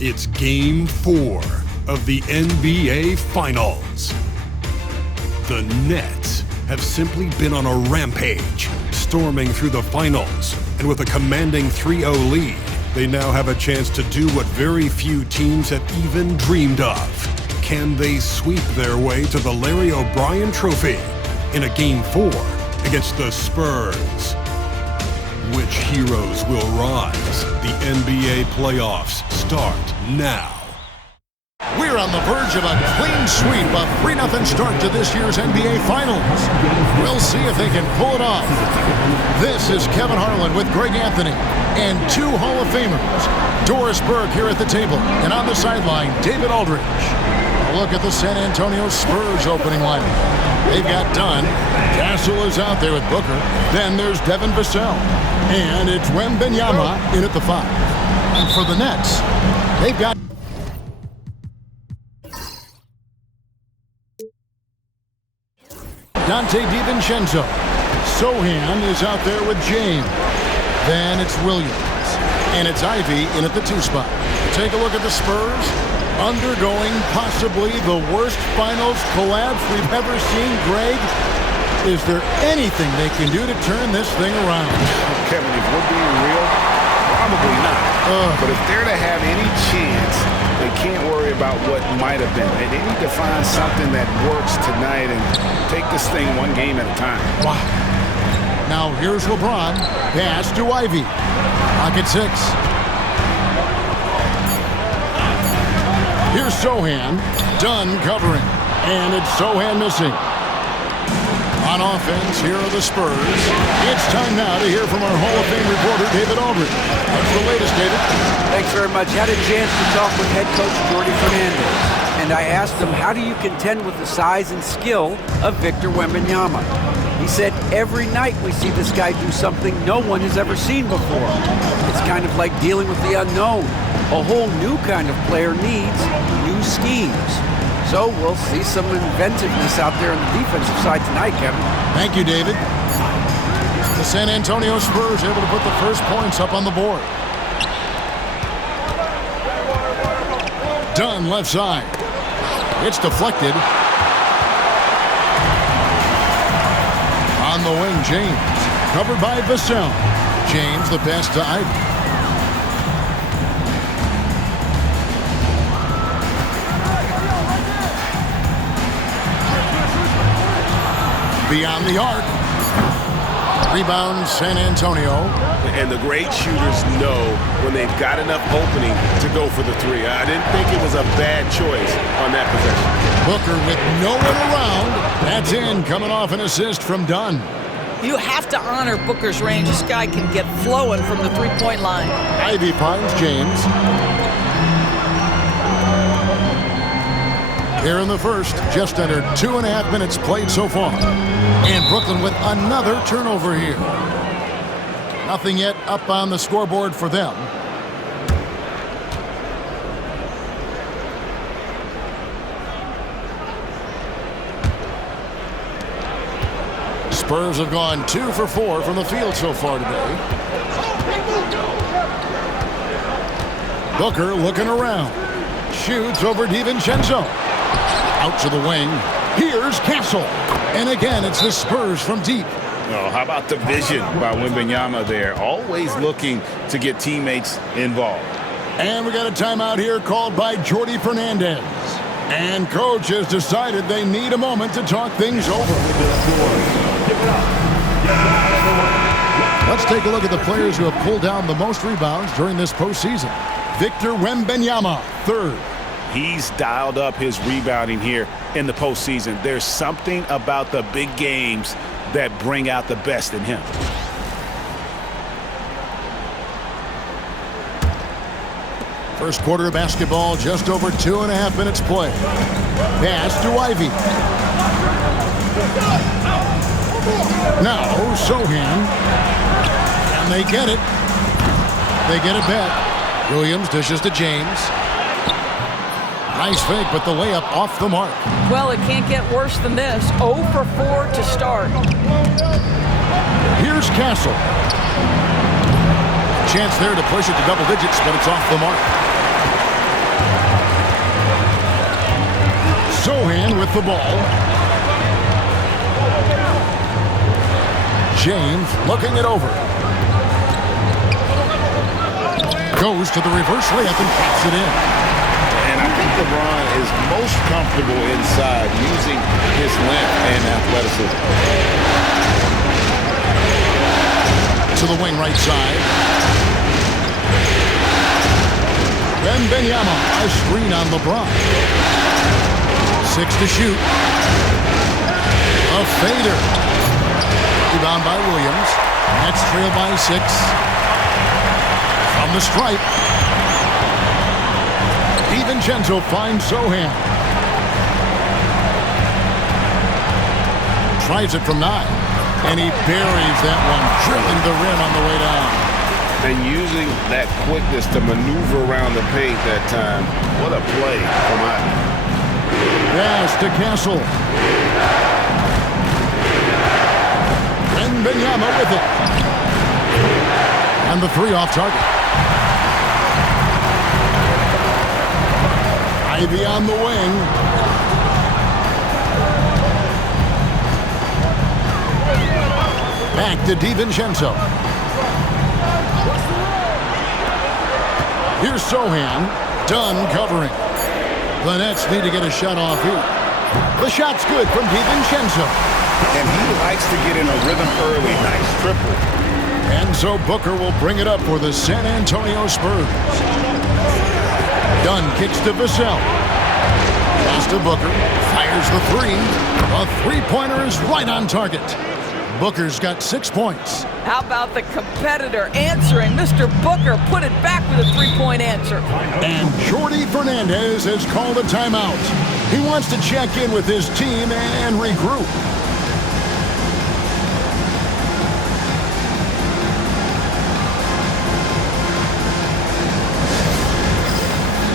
It's Game 4 of the NBA Finals. The Nets have simply been on a rampage, storming through the finals, and with a commanding 3-0 lead, they now have a chance to do what very few teams have even dreamed of. Can they sweep their way to the Larry O'Brien Trophy in a Game 4 against the Spurs? Which heroes will rise? The NBA playoffs start now. We're on the verge of a clean sweep, a 3-0 start to this year's NBA Finals. We'll see if they can pull it off. This is Kevin Harlan with Greg Anthony and two Hall of Famers. Doris Burke here at the table, and on the sideline, David Aldridge. A look at the San Antonio Spurs opening lineup. They've got Dunn. Castle is out there with Booker. Then there's Devin Vassell. And it's Wembanyama in at the 5. And for the Nets, they've got Dante DiVincenzo. Sohan is out there with James. Then it's Williams. And it's Ivy in at the 2 spot. Take a look at the Spurs, undergoing possibly the worst finals collapse we've ever seen. Greg, is there anything they can do to turn this thing around? Kevin, if we're being real, probably not. But if they're to have any chance, they can't worry about what might have been. They need to find something that works tonight and take this thing one game at a time. Wow. Now here's LeBron. Pass to Ivy. Pocket 6. Here's Sohan. Dunn covering. And it's Sohan missing. On offense, here are the Spurs. It's time now to hear from our Hall of Fame reporter, David Aldridge. What's the latest, David? Thanks very much. Had a chance to talk with head coach Jordy Fernandez, and I asked him, how do you contend with the size and skill of Victor Wembanyama? He said, every night we see this guy do something no one has ever seen before. It's kind of like dealing with the unknown. A whole new kind of player needs new schemes. So we'll see some inventiveness out there on the defensive side tonight, Kevin. Thank you, David. The San Antonio Spurs able to put the first points up on the board. Dunn left side. It's deflected. On the wing, James. Covered by Vassell. James the pass to Ivy. Beyond the arc. Rebound, San Antonio. And the great shooters know when they've got enough opening to go for the 3. I didn't think it was a bad choice on that possession. Booker with no one around. That's in, coming off an assist from Dunn. You have to honor Booker's range. This guy can get flowing from the 3-point line. Ivy finds James. Here in the first, just under 2.5 minutes played so far. And Brooklyn with another turnover here. Nothing yet up on the scoreboard for them. Spurs have gone 2 for 4 from the field so far today. Booker looking around. Shoots over DiVincenzo. Out to the wing. Here's Castle. And again, it's the Spurs from deep. Oh, how about the vision by Wembanyama there? Always looking to get teammates involved. And we got a timeout here called by Jordy Fernandez. And coach has decided they need a moment to talk things over. Let's take a look at the players who have pulled down the most rebounds during this postseason. Victor Wembanyama, 3rd. He's dialed up his rebounding here in the postseason. There's something about the big games that bring out the best in him. First quarter of basketball, just over 2.5 minutes play. Pass to Ivy. Now Sohan. And they get it. They get it back. Williams dishes to James. Nice fake, but the layup off the mark. Well, it can't get worse than this. 0 for 4 to start. Here's Castle. Chance there to push it to double digits, but it's off the mark. Sohan with the ball. James looking it over. Goes to the reverse layup and pops it in. And I think LeBron is most comfortable inside using his length and athleticism. To the wing right side. Wembanyama, a screen on LeBron. 6 to shoot. A fader. Rebound by Williams. Nets trail by 6. From the stripe. DiVincenzo finds Sohan. Tries it from 9. And he buries that one, drilling the rim on the way down. And using that quickness to maneuver around the paint that time. What a play from Ivy. Pass to Castle. Wembanyama with it. And the 3 off target. Ivy on the wing. Back to DiVincenzo. Here's Sohan. Done covering. The Nets need to get a shot off here. The shot's good from DiVincenzo. And he likes to get in a rhythm early. Nice triple. And so Booker will bring it up for the San Antonio Spurs. Dunn kicks to Vassell. Pass to Booker. Fires the 3. A three-pointer is right on target. Booker's got 6 points. How about the competitor answering? Mr. Booker put it back with a 3-point answer. And Jordi Fernandez has called a timeout. He wants to check in with his team and regroup.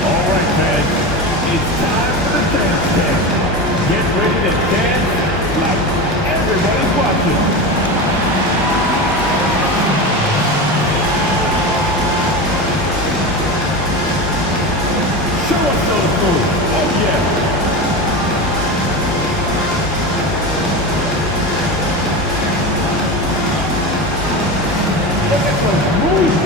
All right, man. It's time for the dance stand. Get ready to dance like everybody's watching. Show us those moves. Oh, yeah. Look at those moves.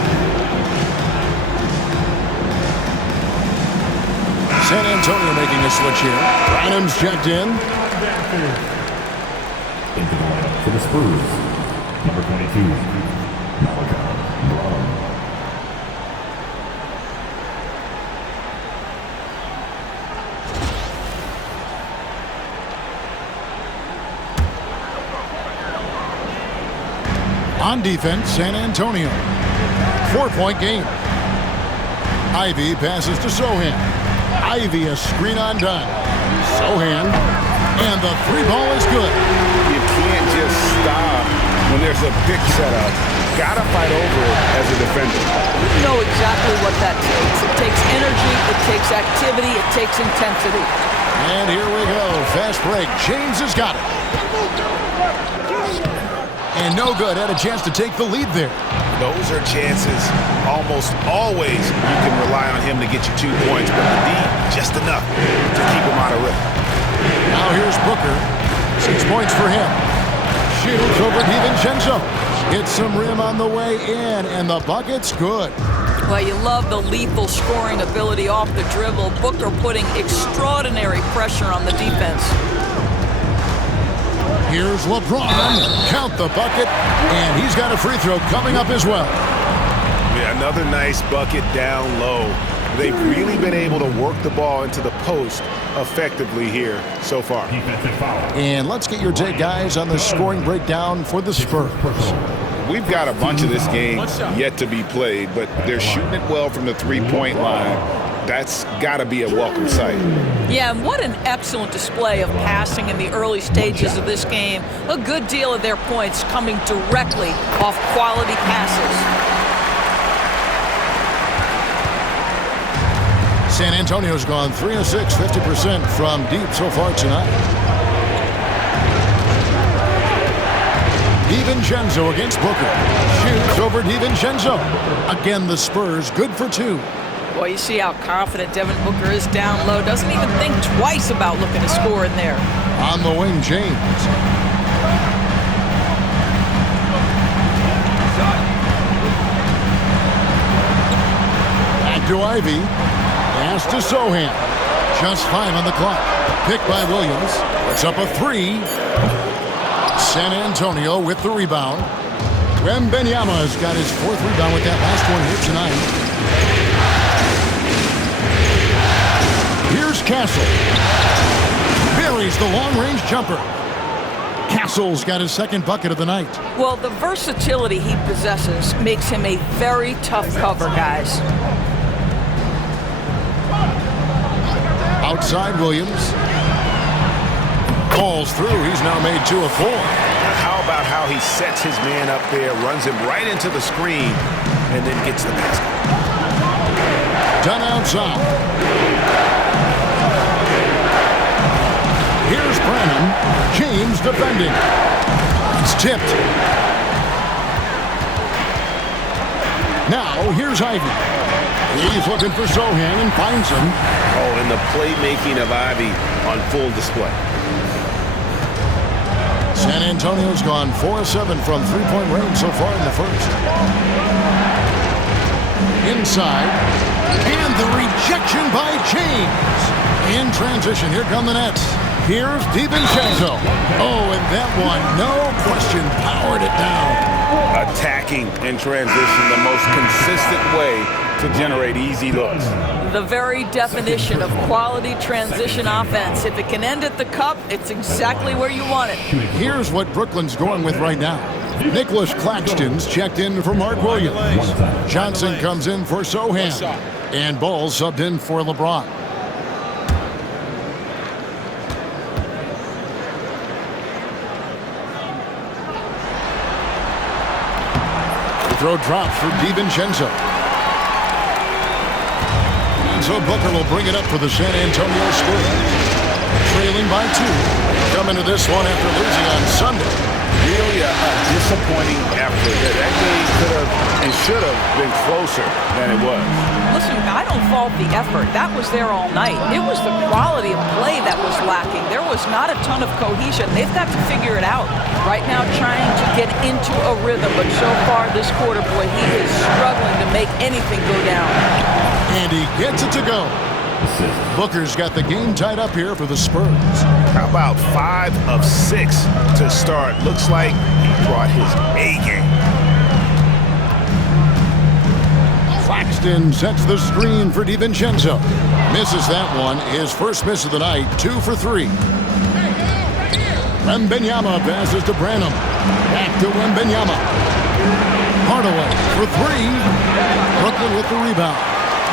San Antonio making a switch here. Branham's checked in. Into the lineup for the Spurs, number 22, LeBron. On defense, San Antonio. 4-point game. Ivy passes to Sohan. Ivy a screen on Dunn. Sohan. And the 3-ball is good. You can't just stop when there's a pick set up. Gotta fight over it as a defender. You know exactly what that takes. It takes energy, it takes activity, it takes intensity. And here we go. Fast break. James has got it. And no good. Had a chance to take the lead there. Those are chances almost always you can rely on him to get you 2 points, but the D, just enough to keep him out of rhythm. Now here's Booker. 6 points for him. Shields over DiVincenzo. Hits some rim on the way in, and the bucket's good. Well, you love the lethal scoring ability off the dribble. Booker putting extraordinary pressure on the defense. Here's LeBron. Count the bucket, and he's got a free throw coming up as well. Yeah, another nice bucket down low. They've really been able to work the ball into the post effectively here so far. Defensive foul. And let's get your take, guys, on the scoring breakdown for the Spurs. We've got a bunch of this game yet to be played, but they're shooting it well from the three-point line. That's got to be a welcome sight. Yeah, and what an excellent display of passing in the early stages of this game. A good deal of their points coming directly off quality passes. San Antonio's gone 3 of 6, 50% from deep so far tonight. DiVincenzo against Booker. Shoots over DiVincenzo. Again, the Spurs good for 2. Well, you see how confident Devin Booker is down low. Doesn't even think twice about looking to score in there. On the wing, James. Back to Ivy. Pass to Sohan. Just 5 on the clock. Picked by Williams. It's up a 3. San Antonio with the rebound. Wembanyama's got his 4th rebound with that last one here tonight. Here's Castle. Buries the long-range jumper. Castle's got his 2nd bucket of the night. Well, the versatility he possesses makes him a very tough cover, guys. Outside Williams. Falls through. He's now made 2 of 4. How about how he sets his man up there, runs him right into the screen, and then gets the basket. Done outside. Here's Branham. James defending. It's tipped. Now, here's Ivy. He's looking for Sohan and finds him. Oh, and the playmaking of Ivy on full display. San Antonio's gone 4 of 7 from three-point range so far in the first. Inside. And the rejection by James. In transition, here come the Nets. Here's DiVincenzo. Oh, and that one, no question, powered it down. Attacking in transition, the most consistent way to generate easy looks. The very definition of quality transition offense. If it can end at the cup, it's exactly where you want it. Here's what Brooklyn's going with right now. Nicholas Claxton's checked in for Mark Williams. Johnson comes in for Sohan. And Ball subbed in for LeBron. Throw drops for DiVincenzo. And so Booker will bring it up for the San Antonio Spurs. Trailing by 2. Coming to this one after losing on Sunday. Really a disappointing effort. That game could have and should have been closer than it was. Listen, I don't fault the effort. That was there all night. It was the quality of play that was lacking. There was not a ton of cohesion. They've got to figure it out. Right now trying to get into a rhythm, but so far this quarter, boy, he is struggling to make anything go down. And he gets it to go. Booker's got the game tied up here for the Spurs. How about 5 of 6 to start? Looks like he brought his A game. Claxton sets the screen for DiVincenzo. Misses that one. His first miss of the night, 2 for 3. Wembanyama passes to Branham. Back to Wembanyama. Hardaway for 3. Brooklyn with the rebound.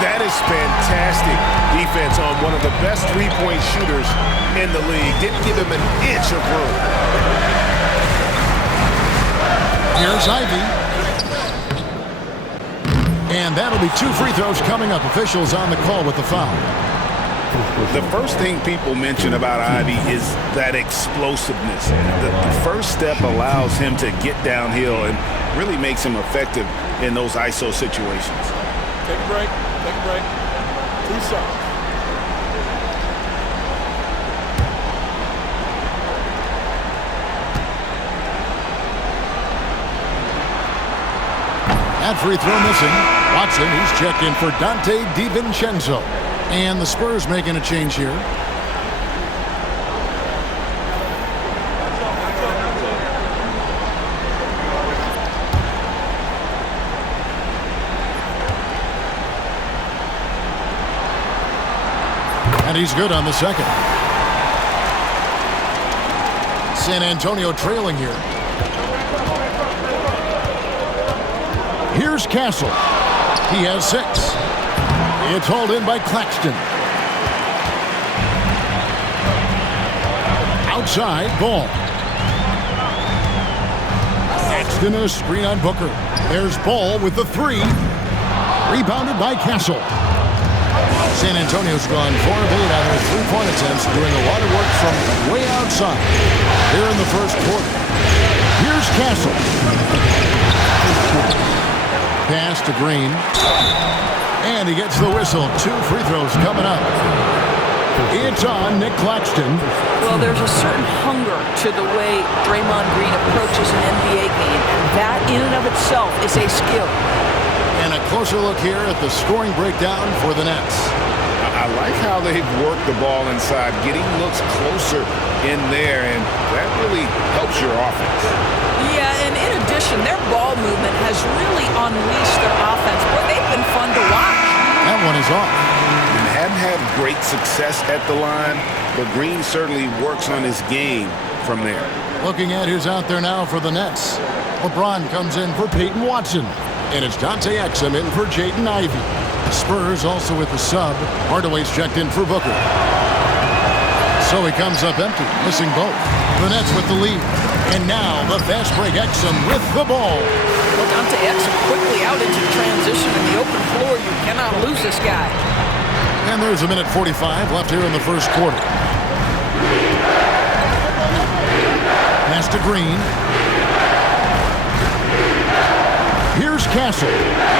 That is fantastic defense on one of the best three-point shooters in the league. Didn't give him an inch of room. Here's Ivy. And that'll be 2 free throws coming up. Officials on the call with the foul. The first thing people mention about Ivy is that explosiveness. The first step allows him to get downhill and really makes him effective in those ISO situations. Take a break. Take a break. 2 seconds. That free throw missing. Watson, he's checked in for Dante DiVincenzo. And the Spurs making a change here. And he's good on the second. San Antonio trailing here. Here's Castle. He has 6. It's hauled in by Claxton. Outside, Ball. Claxton a screen on Booker. There's Ball with the 3. Rebounded by Castle. San Antonio's gone 4 of 8 on their three-point attempts, doing a lot of work from way outside here in the first quarter. Here's Castle. Pass to Green. And he gets the whistle. 2 free throws coming up. It's on Nick Claxton. Well, there's a certain hunger to the way Draymond Green approaches an NBA game. That in and of itself is a skill. And a closer look here at the scoring breakdown for the Nets. I like how they've worked the ball inside, getting looks closer in there, and that really helps your offense. Yeah, and in addition, their ball movement has really unleashed their offense. Boy, they've been fun to watch. That one is off. And hadn't had great success at the line, but Green certainly works on his game from there. Looking at who's out there now for the Nets. LeBron comes in for Peyton Watson. And it's Dante Exum in for Jaden Ivey. The Spurs also with the sub. Hardaway's checked in for Booker. So he comes up empty, missing both. The Nets with the lead. And now the fast break. Exum with the ball. Well, Dante Exum quickly out into transition in the open floor. You cannot lose this guy. And there's a minute 45 left here in the first quarter. Pass to Green. Here's Castle.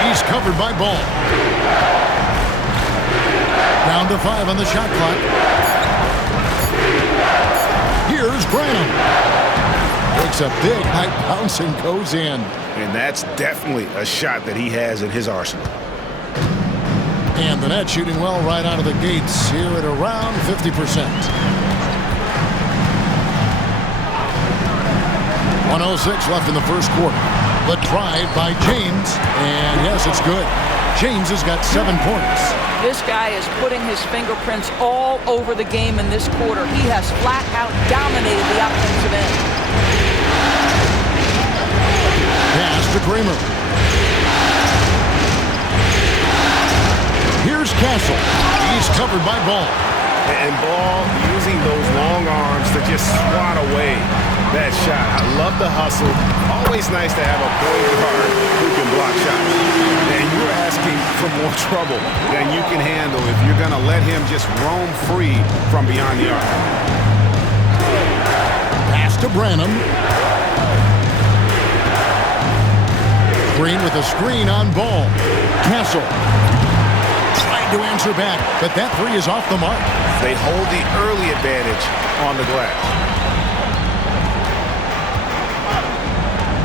He's covered by Ball. Down to 5 on the shot clock. Here's Branham. Takes a big high bounce and goes in. And that's definitely a shot that he has in his arsenal. And the Nets shooting well right out of the gates here at around 50%. 1:06 left in the first quarter. The drive by James, and yes, it's good. James has got 7 points. This guy is putting his fingerprints all over the game in this quarter. He has flat out dominated the offensive end. Pass to Kramer. Here's Castle. He's covered by Ball. And Ball using those long arms to just swat away that shot. I love the hustle. Always nice to have a point guard who can block shots. And you're asking for more trouble than you can handle if you're going to let him just roam free from beyond the arc. Pass to Branham. Green with a screen on Ball. Castle trying to answer back, but that 3 is off the mark. They hold the early advantage on the glass.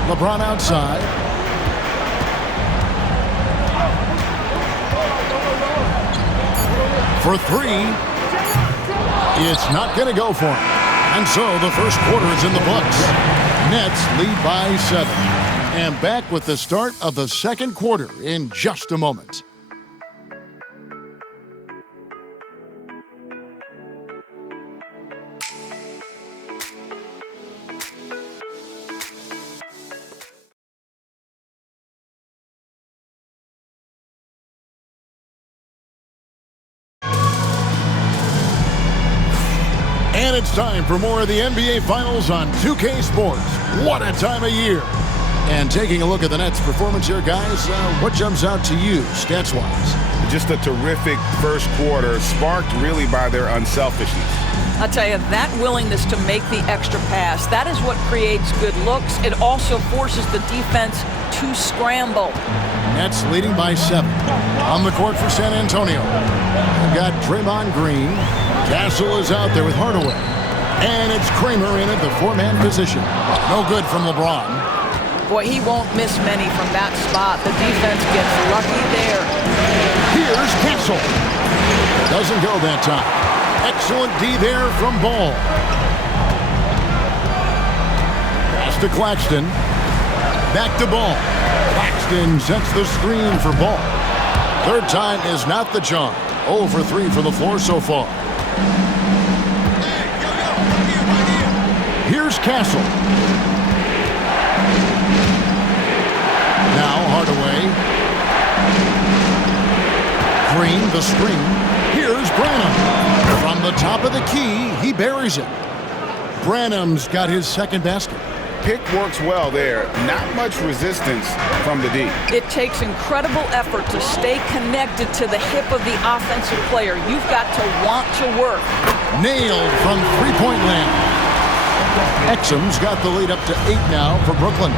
LeBron outside. For 3. It's not going to go for him. And so the first quarter is in the books. Nets lead by 7. And back with the start of the second quarter in just a moment. And it's time for more of the NBA Finals on 2K Sports. What a time of year. And taking a look at the Nets' performance here, guys, what jumps out to you, stats-wise? Just a terrific first quarter, sparked really by their unselfishness. I'll tell you, that willingness to make the extra pass, that is what creates good looks. It also forces the defense to scramble. Nets leading by 7. On the court for San Antonio. We've got Draymond Green. Castle is out there with Hardaway. And it's Kramer in at the 4-man position. No good from LeBron. Boy, he won't miss many from that spot. The defense gets lucky there. Here's Castle. Doesn't go that time. Excellent D there from Ball. Pass to Claxton. Back to Ball. Claxton sets the screen for Ball. Third time is not the charm. 0 for 3 for the floor so far. Here's Castle. Now Hardaway. Green, the screen. Here's Branham. From the top of the key, he buries it. Branham's got his second basket. pick works well there. Not much resistance from the D. It takes incredible effort to stay connected to the hip of the offensive player. You've got to want to work. Nailed from three-point land. Exum's got the lead up to 8 now for Brooklyn.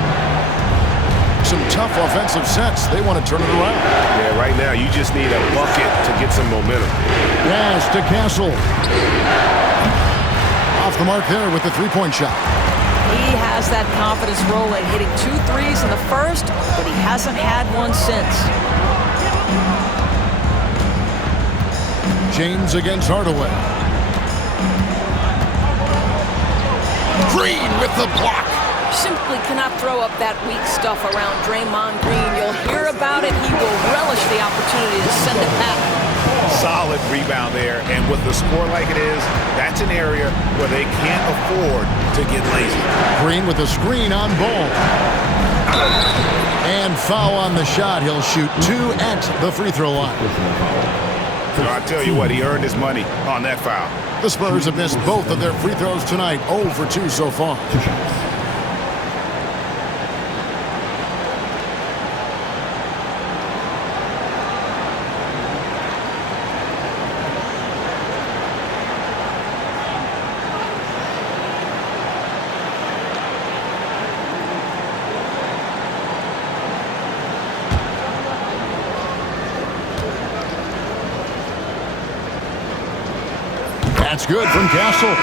Some tough offensive sets. They want to turn it around. Yeah, right now you just need a bucket to get some momentum. Pass to Castle. Off the mark there with the three-point shot. He has that confidence rolling, hitting 2 threes in the first, but he hasn't had one since. James against Hardaway. Green with the block. Simply cannot throw up that weak stuff around Draymond Green. You'll hear about it. He will relish the opportunity to send it back. Solid rebound there, and with the score like it is, that's an area where they can't afford to get lazy. Green with a screen on Ball. And foul on the shot. He'll shoot 2 at the free throw line. So I tell you what, he earned his money on that foul. The Spurs have missed both of their free throws tonight, 0 for 2 so far. That's good from Castle.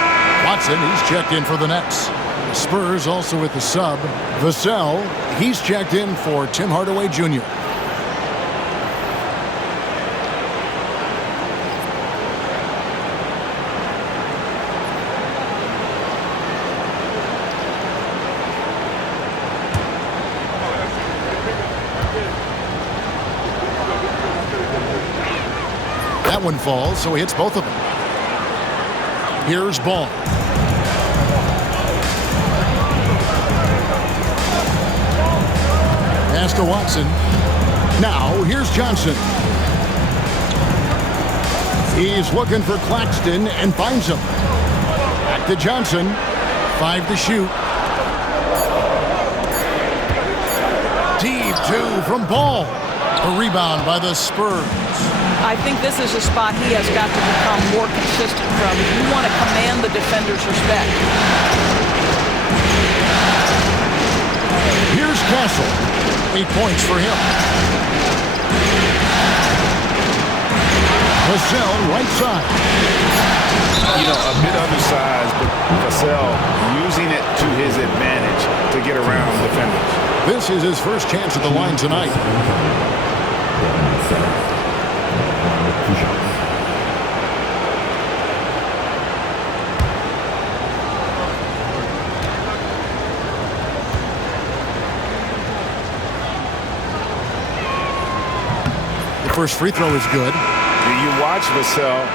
Watson, he's checked in for the Nets. Spurs also with the sub. Vassell, he's checked in for Tim Hardaway Jr. That one falls, so he hits both of them. Here's Ball. Pass to Watson. Now, here's Johnson. He's looking for Claxton and finds him. Back to Johnson. 5 to shoot. Deep 2 from Ball. A rebound by the Spurs. I think this is a spot he has got to become more consistent from. You want to command the defender's respect. Here's Castle. 8 points for him. Vassell, right side. You know, a bit undersized, but Vassell using it to his advantage to get around defenders. This is his first chance at the line tonight. The first free throw is good. You watch Vassell,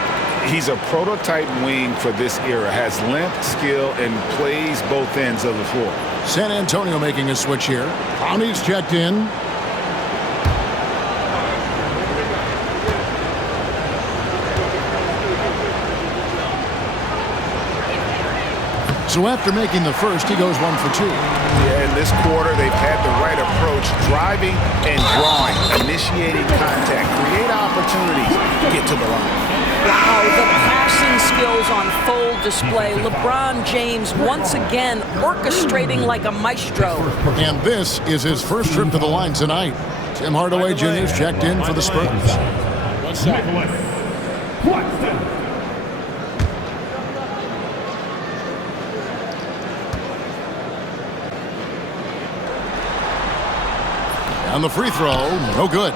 he's a prototype wing for this era. Has length, skill, and plays both ends of the floor. San Antonio making a switch here. Conley's checked in. So after making the first, he goes 1 for 2. Yeah, in this quarter, they've had the right approach, driving and drawing, initiating contact, create opportunities, get to the line. Wow, the passing skills on full display. LeBron James once again orchestrating like a maestro. And this is his first trip to the line tonight. Tim Hardaway Jr. is checked in for the Spurs. One second. On the free throw, no good.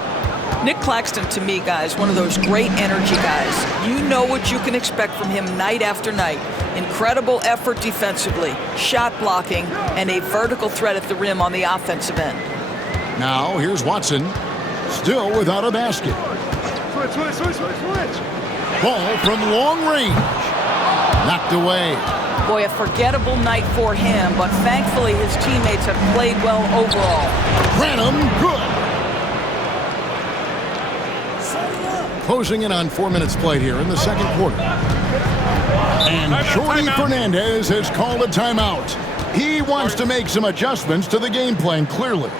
Nick Claxton, to me, guys, one of those great energy guys. You know what you can expect from him night after night. Incredible effort defensively, shot blocking, and a vertical threat at the rim on the offensive end. Now, here's Watson, still without a basket. Ball from long range. Knocked away. Boy, a forgettable night for him, but thankfully his teammates have played well overall. Branham, good. Closing in on 4 minutes played here in the second quarter. And Jordy Fernandez has called a timeout. He wants to make some adjustments to the game plan, clearly.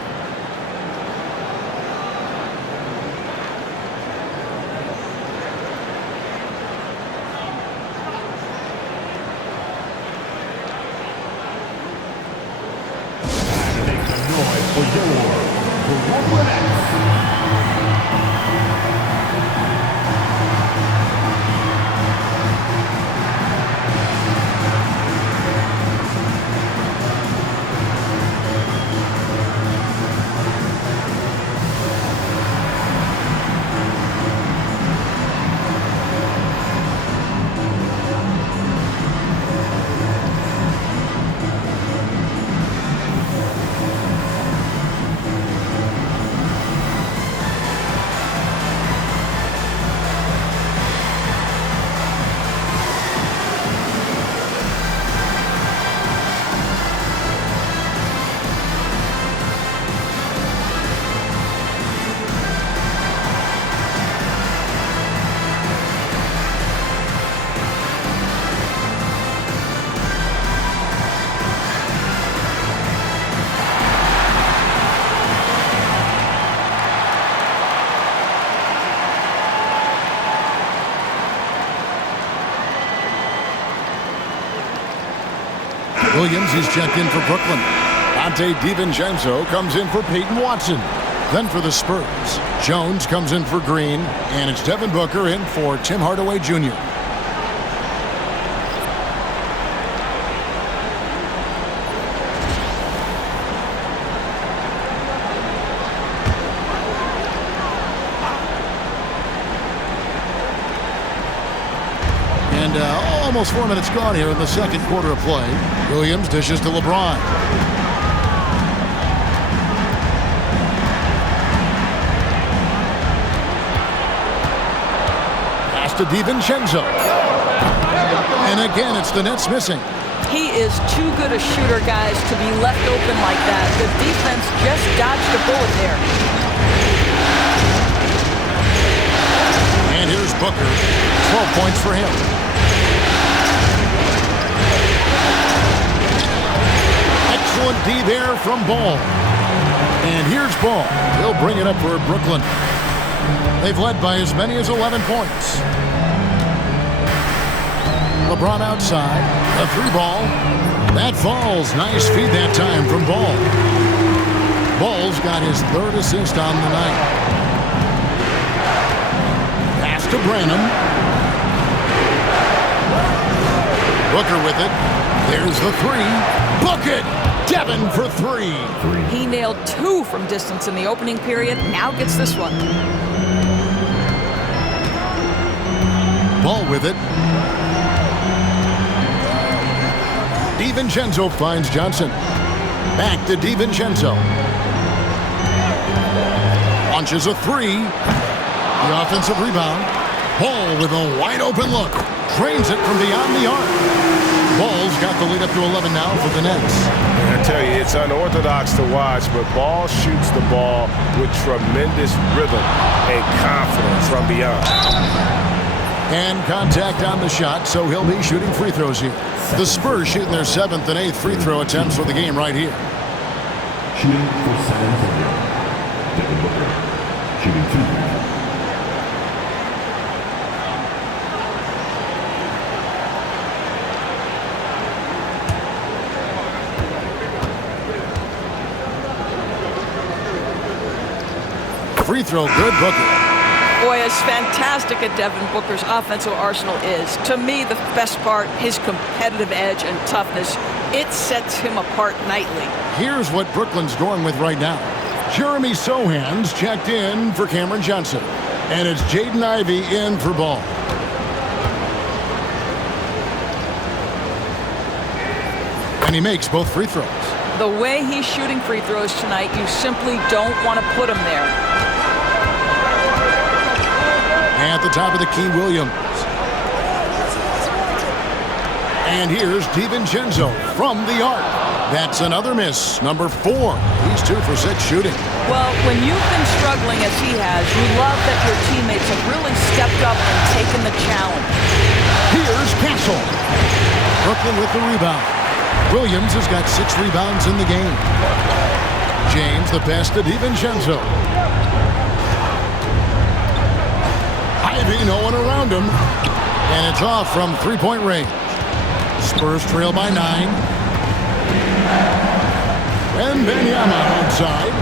Make some noise for your Brooklyn Nets. Williams is checked in for Brooklyn. Dante DiVincenzo comes in for Peyton Watson. Then for the Spurs, Jones comes in for Green, and it's Devin Booker in for Tim Hardaway Jr. And almost 4 minutes gone here in the second quarter of play. Williams dishes to LeBron. Pass to DiVincenzo. And again, it's the Nets missing. He is too good a shooter, guys, to be left open like that. The defense just dodged a bullet there. And here's Booker. 12 points for him. Excellent D there from Ball. And here's Ball. He'll bring it up for Brooklyn. They've led by as many as 11 points. LeBron outside. A three ball. That falls. Nice feed that time from Ball. Ball's got his third assist on the night. Pass to Branham. Booker with it. There's the three. Book it! Devin for three. He nailed 2 from distance in the opening period. Now gets this one. Ball with it. DiVincenzo finds Johnson. Back to DiVincenzo. Launches a three. The offensive rebound. Ball with a wide open look. Drains it from beyond the arc. Ball's got the lead up to 11 now for the Nets. I tell you, it's unorthodox to watch, but Ball shoots the ball with tremendous rhythm and confidence from beyond. And contact on the shot, so he'll be shooting free throws here. The Spurs shooting their 7th and 8th free throw attempts for the game right here. Shooting for San Antonio, Devin Booker. Shooting 2. Free throw, good, Booker. Boy, as fantastic as Devin Booker's offensive arsenal is, to me, the best part, his competitive edge and toughness, it sets him apart nightly. Here's what Brooklyn's going with right now. Jeremy Sohan's checked in for Cameron Johnson. And it's Jaden Ivey in for Ball. And he makes both free throws. The way he's shooting free throws tonight, you simply don't want to put him there. At the top of the key, Williams. And here's DiVincenzo from the arc. That's another miss, number 4. He's 2 for 6 shooting. Well, when you've been struggling as he has, you love that your teammates have really stepped up and taken the challenge. Here's Castle. Brooklyn with the rebound. Williams has got 6 rebounds in the game. James the pass to DiVincenzo. Ivy, no one around him. And it's off from three-point range. Spurs trail by 9. Wembanyama outside.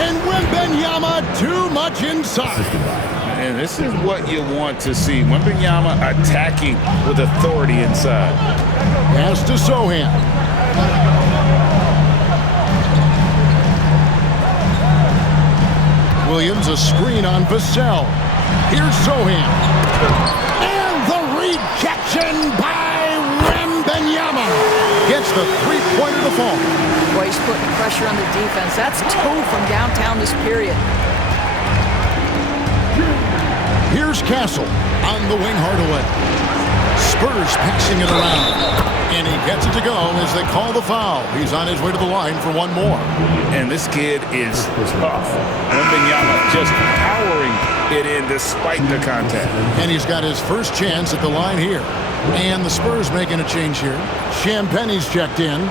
And Wembanyama too much inside. And this is what you want to see. Wembanyama attacking with authority inside. Pass to Sohan. Williams a screen on Vassell. Here's Sohan. And the rejection by Wembanyama. Gets the three-pointer to fall. Boy, he's putting pressure on the defense. That's 2 from downtown this period. Here's Castle on the wing, Hardaway. Spurs passing it around. And he gets it to go as they call the foul. He's on his way to the line for one more. And this kid is tough. Wembanyama just powering it in despite the contact. And he's got his first chance at the line here. And the Spurs making a change here. Champagne's checked in.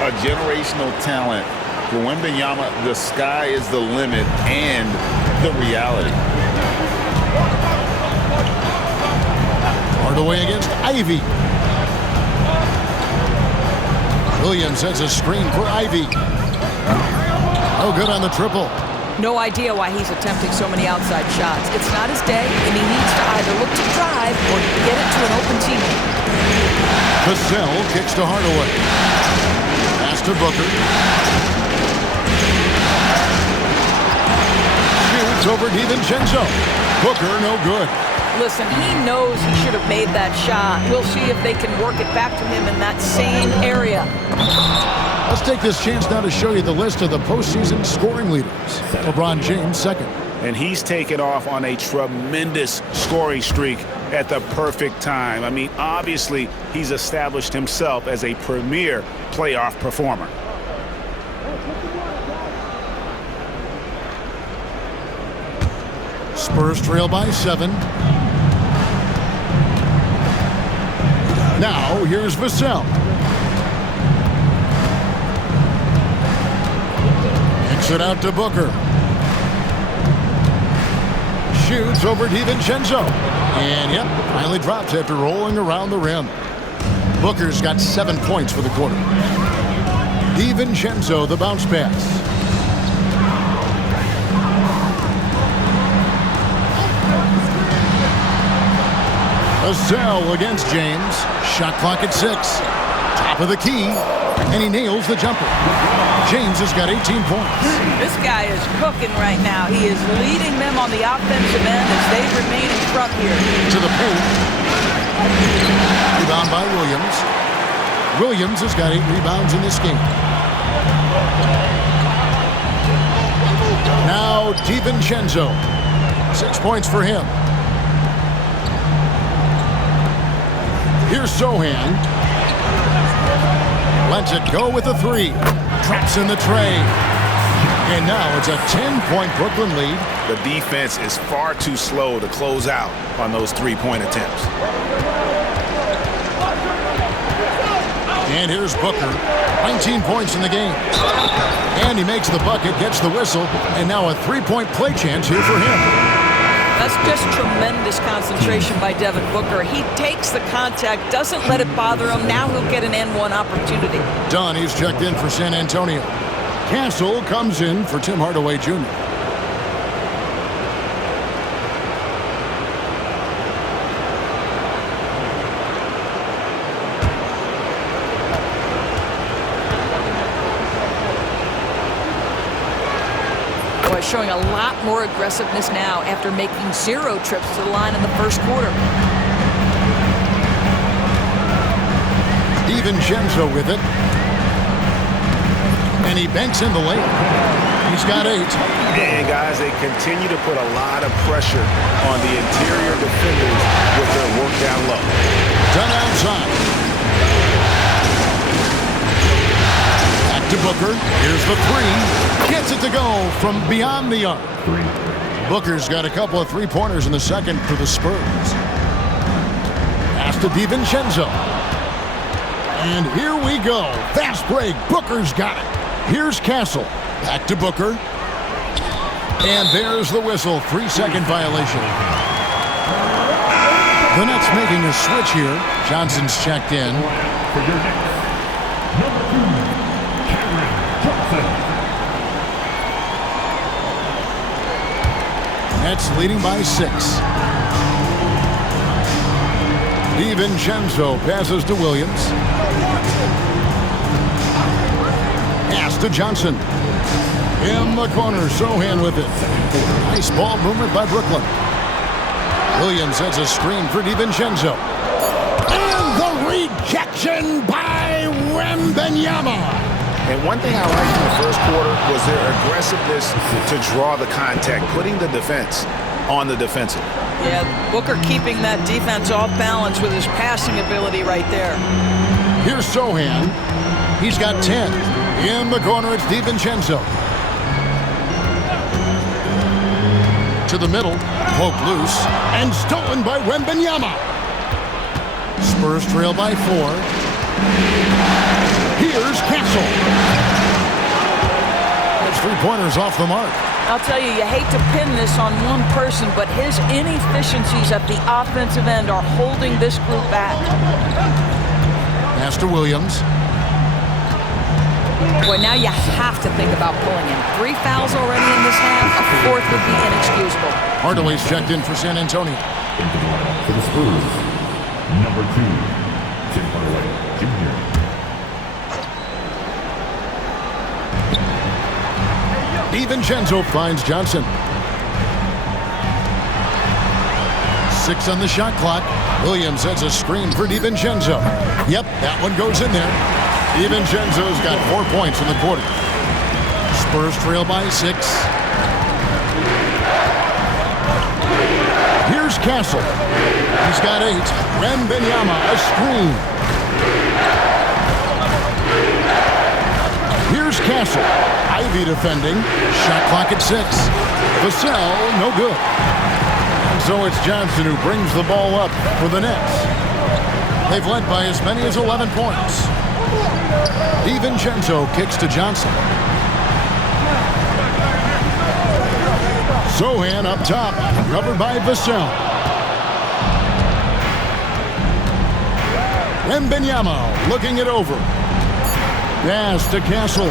A generational talent. For Wembanyama, the sky is the limit and the reality. Hardaway against Ivy. Williams sets a screen for Ivy. Oh, good on the triple. No idea why he's attempting so many outside shots. It's not his day, and he needs to either look to drive or get it to an open teammate. Vassell kicks to Hardaway. Pass to Booker. Shoots over DiVincenzo. Booker, no good. Listen, he knows he should have made that shot. We'll see if they can work it back to him in that same area. Let's take this chance now to show you the list of the postseason scoring leaders. LeBron James second. And he's taken off on a tremendous scoring streak at the perfect time. I mean, obviously, he's established himself as a premier playoff performer. Spurs trail by 7. Now, here's Vassell. Kicks it out to Booker. Shoots over DiVincenzo. And, yep, finally drops after rolling around the rim. Booker's got 7 points for the quarter. DiVincenzo, the bounce pass. Vassell against James. Shot clock at 6. Top of the key. And he nails the jumper. James has got 18 points. This guy is cooking right now. He is leading them on the offensive end as they remain in front here. To the paint. Rebound by Williams. Williams has got 8 rebounds in this game. Now DiVincenzo. 6 points for him. Here's Sohan. Lets it go with a 3. Traps in the tray. And now it's a 10-point Brooklyn lead. The defense is far too slow to close out on those three-point attempts. And here's Booker. 19 points in the game. And he makes the bucket, gets the whistle, and now a 3-point play chance here for him. That's just tremendous concentration by Devin Booker. He takes the contact, doesn't let it bother him. Now he'll get an N1 opportunity. Dunn, he's checked in for San Antonio. Castle comes in for Tim Hardaway Jr. Showing a lot more aggressiveness now after making 0 trips to the line in the first quarter. DiVincenzo with it. And he banks in the lane. He's got 8. And guys, they continue to put a lot of pressure on the interior defenders with their work down low. Done outside. to Booker. Here's the three. Gets it to go from beyond the arc. Booker's got a couple of three-pointers in the second for the Spurs. Pass to DiVincenzo. And here we go. Fast break. Booker's got it. Here's Castle. Back to Booker. And there's the whistle. 3-second violation. The Nets making a switch here. Johnson's checked in. For your next, number 2, Cameron Johnson. Nets leading by 6. DiVincenzo passes to Williams. Pass to Johnson. In the corner, Sohan with it. Nice ball movement by Brooklyn. Williams has a screen for DiVincenzo. And the rejection by Wembanyama. And one thing I liked in the first quarter was their aggressiveness to draw the contact, putting the defense on the defensive. Yeah, Booker keeping that defense off balance with his passing ability right there. Here's Sohan. He's got 10. In the corner, it's DiVincenzo. To the middle, poked loose, and stolen by Wembanyama. Spurs trail by 4. Here's Castle. That's 3-pointers off the mark. I'll tell you, you hate to pin this on one person, but his inefficiencies at the offensive end are holding this group back. Pass to Williams. Boy, now you have to think about pulling him. 3 fouls already in this half. A 4th would be inexcusable. Hardaway's checked in for San Antonio. For the Spurs, number 2, Tim Hardaway Jr. DiVincenzo finds Johnson. 6 on the shot clock. Williams has a screen for DiVincenzo. Yep, that one goes in there. DiVincenzo's got 4 points in the quarter. Spurs trail by 6. Here's Castle. He's got 8. Wembanyama, a screen. Here's Castle. Ivy defending. Shot clock at 6. Vassell, no good. And so it's Johnson who brings the ball up for the Nets. They've led by as many as 11 points. DiVincenzo kicks to Johnson. Sohan up top, covered by Vassell. Wembanyama looking it over. Pass to Castle.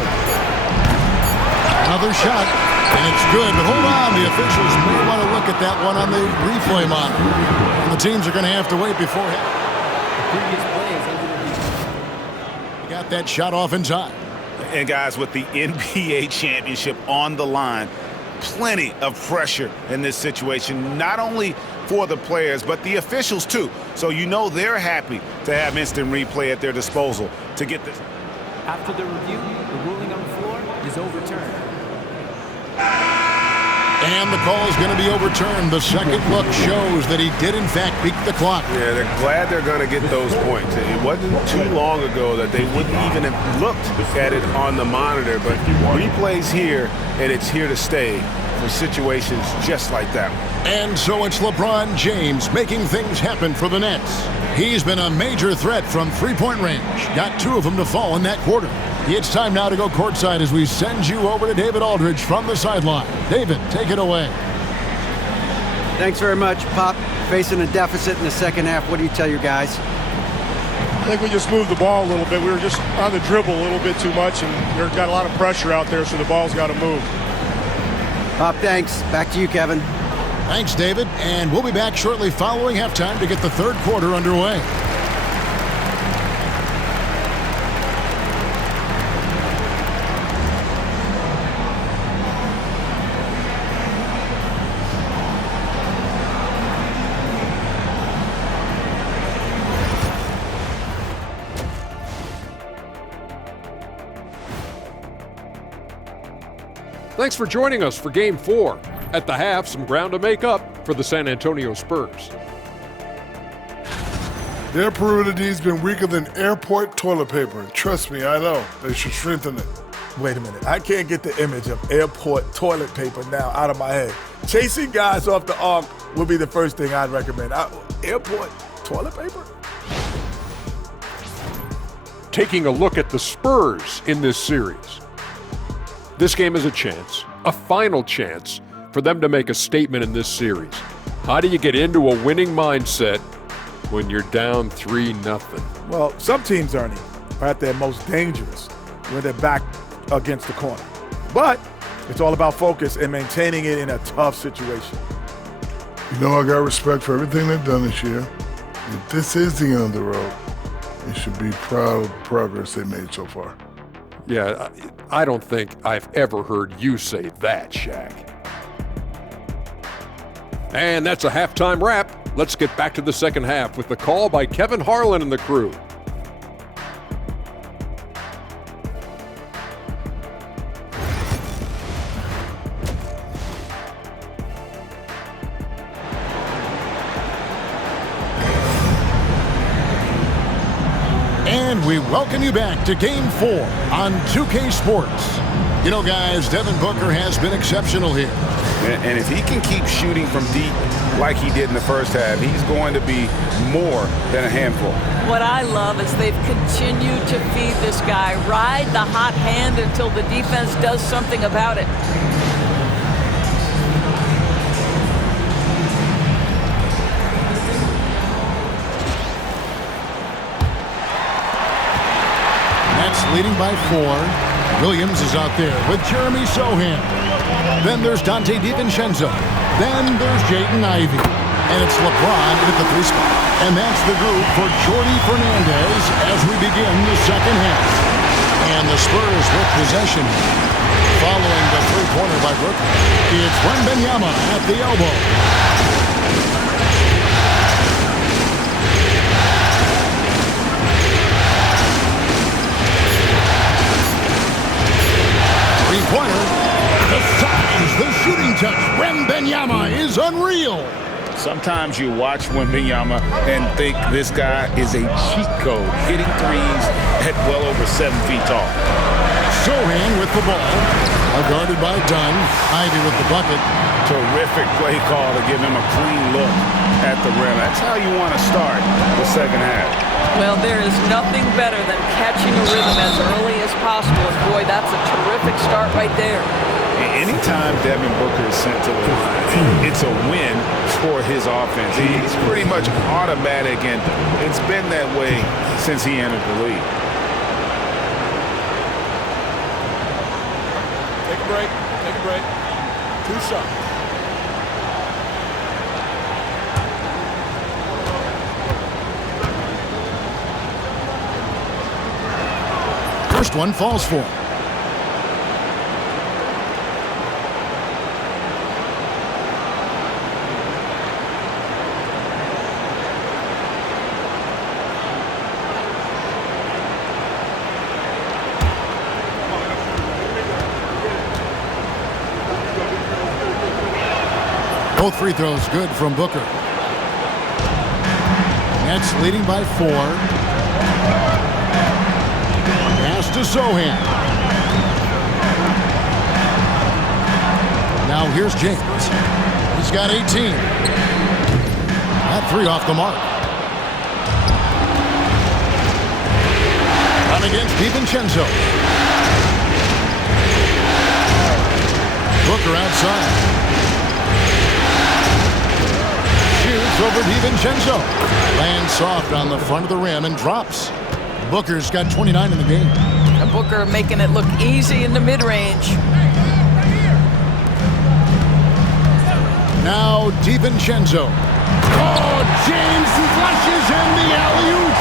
Another shot, and it's good. But hold on, the officials may want to look at that one on the replay monitor. And the teams are going to have to wait before he got that shot off in time. And guys, with the NBA championship on the line, plenty of pressure in this situation, not only for the players, but the officials too. So you know they're happy to have instant replay at their disposal to get this. After the review, the ruling on the floor is overturned. And the call is going to be overturned. The second look shows that he did, in fact, beat the clock. Yeah, they're glad they're going to get those points. It wasn't too long ago that they wouldn't even have looked at it on the monitor, but replay's here, and it's here to stay for situations just like that. And so it's LeBron James making things happen for the Nets. He's been a major threat from three-point range. Got 2 of them to fall in that quarter. It's time now to go courtside as we send you over to David Aldridge from the sideline. David, take it away. Thanks very much, Pop. Facing a deficit in the second half, what do you tell your guys? I think we just moved the ball a little bit. We were just on the dribble a little bit too much, and there's got a lot of pressure out there, so the ball's got to move. Pop, thanks. Back to you, Kevin. Thanks, David. And we'll be back shortly following halftime to get the third quarter underway. Thanks for joining us for Game 4. At the half, some ground to make up for the San Antonio Spurs. Their perimeter D's been weaker than airport toilet paper. Trust me, I know. They should strengthen it. Wait a minute. I can't get the image of airport toilet paper now out of my head. Chasing guys off the arc would be the first thing I'd recommend. Airport toilet paper? Taking a look at the Spurs in this series. This game is a chance, a final chance, for them to make a statement in this series. How do you get into a winning mindset when you're down 3-0? Well, some teams, Ernie, are at their most dangerous when they're back against the corner. But it's all about focus and maintaining it in a tough situation. You know, I got respect for everything they've done this year. If this is the end of the road, you should be proud of the progress they made so far. Yeah, I don't think I've ever heard you say that, Shaq. And that's a halftime wrap. Let's get back to the second half with the call by Kevin Harlan and the crew. And we welcome you back to Game 4 on 2K Sports. You know, guys, Devin Booker has been exceptional here. And if he can keep shooting from deep like he did in the first half, he's going to be more than a handful. What I love is they've continued to feed this guy, ride the hot hand until the defense does something about it. Nets leading by 4. Williams is out there with Jeremy Sohan. Then there's Dante DiVincenzo. Then there's Jaden Ivey. And it's LeBron at the 3 spot. And that's the group for Jordi Fernandez as we begin the second half. And the Spurs with possession. Following the three-pointer by Brooklyn, it's Wembanyama at the elbow. Three-pointer. The size, the shooting touch. Wembanyama is unreal. Sometimes you watch Wembanyama and think this guy is a cheat code, hitting threes at well over 7 feet tall. Sohan with the ball. Guarded by Dunn. Ivy with the bucket. Terrific play call to give him a clean look at the rim. That's how you want to start the second half. Well, there is nothing better than catching a rhythm as early as possible. And boy, that's a terrific start right there. Anytime Devin Booker is sent to the line, it's a win for his offense. He's pretty much automatic, and it's been that way since he entered the league. Take a break. Take a break. 2 shots. First one falls for him. Both free throws good from Booker. Nets leading by 4. Pass to Sohan. Now here's James. He's got 18. That 3 off the mark. On against DiVincenzo. Booker outside. Over DiVincenzo. Lands soft on the front of the rim and drops. Booker's got 29 in the game. Booker making it look easy in the mid-range. Now DiVincenzo. Oh, James flushes in the alley-oop.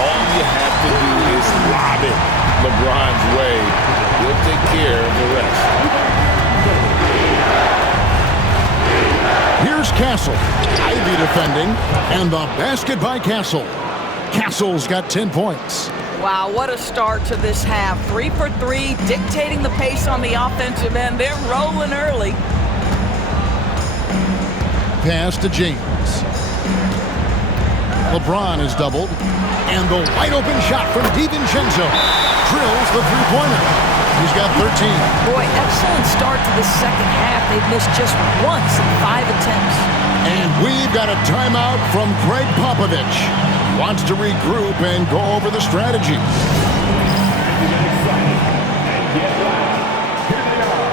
All you have to do is lob it LeBron's way. He'll take care of the rest. Here's Castle. Ivy defending, and the basket by Castle. Castle's got 10 points. Wow, what a start to this half. 3 for 3, dictating the pace on the offensive end. They're rolling early. Pass to James. LeBron is doubled, and the wide open shot from DiVincenzo drills the three-pointer. He's got 13. Boy, excellent start to the second half. They've missed just once in 5 attempts. And we've got a timeout from Greg Popovich. Wants to regroup and go over the strategy. Get excited and get loud. Here they are.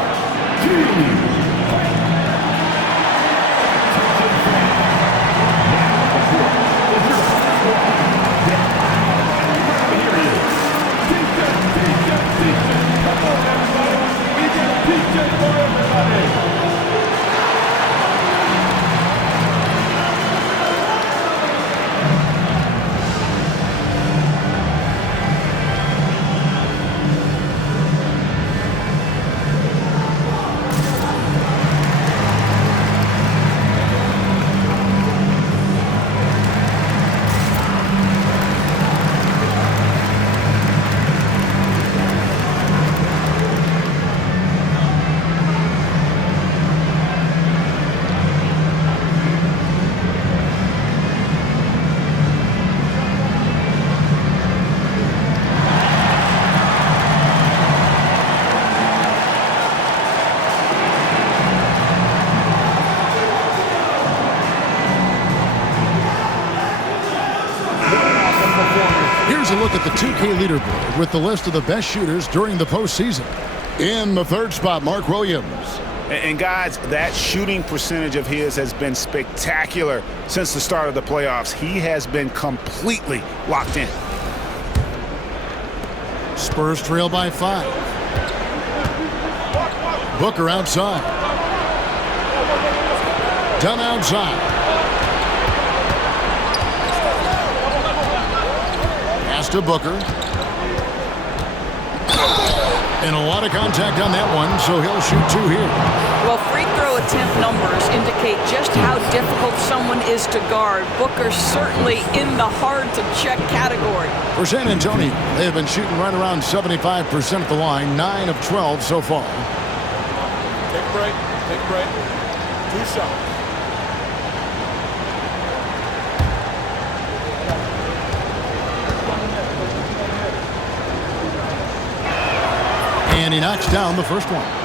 Here's a look at the 2K leaderboard with the list of the best shooters during the postseason. In the third spot, Mark Williams. And guys, that shooting percentage of his has been spectacular since the start of the playoffs. He has been completely locked in. Spurs trail by 5. Booker outside. Dunn outside. Pass to Booker. And a lot of contact on that one, so he'll shoot 2 here. Well, free throw attempt numbers indicate just how difficult someone is to guard. Booker's certainly in the hard-to-check category. For San Antonio, they have been shooting right around 75% at the line, 9 of 12 so far. Take a break. Take a break. 2 shots. And he knocks down the first one.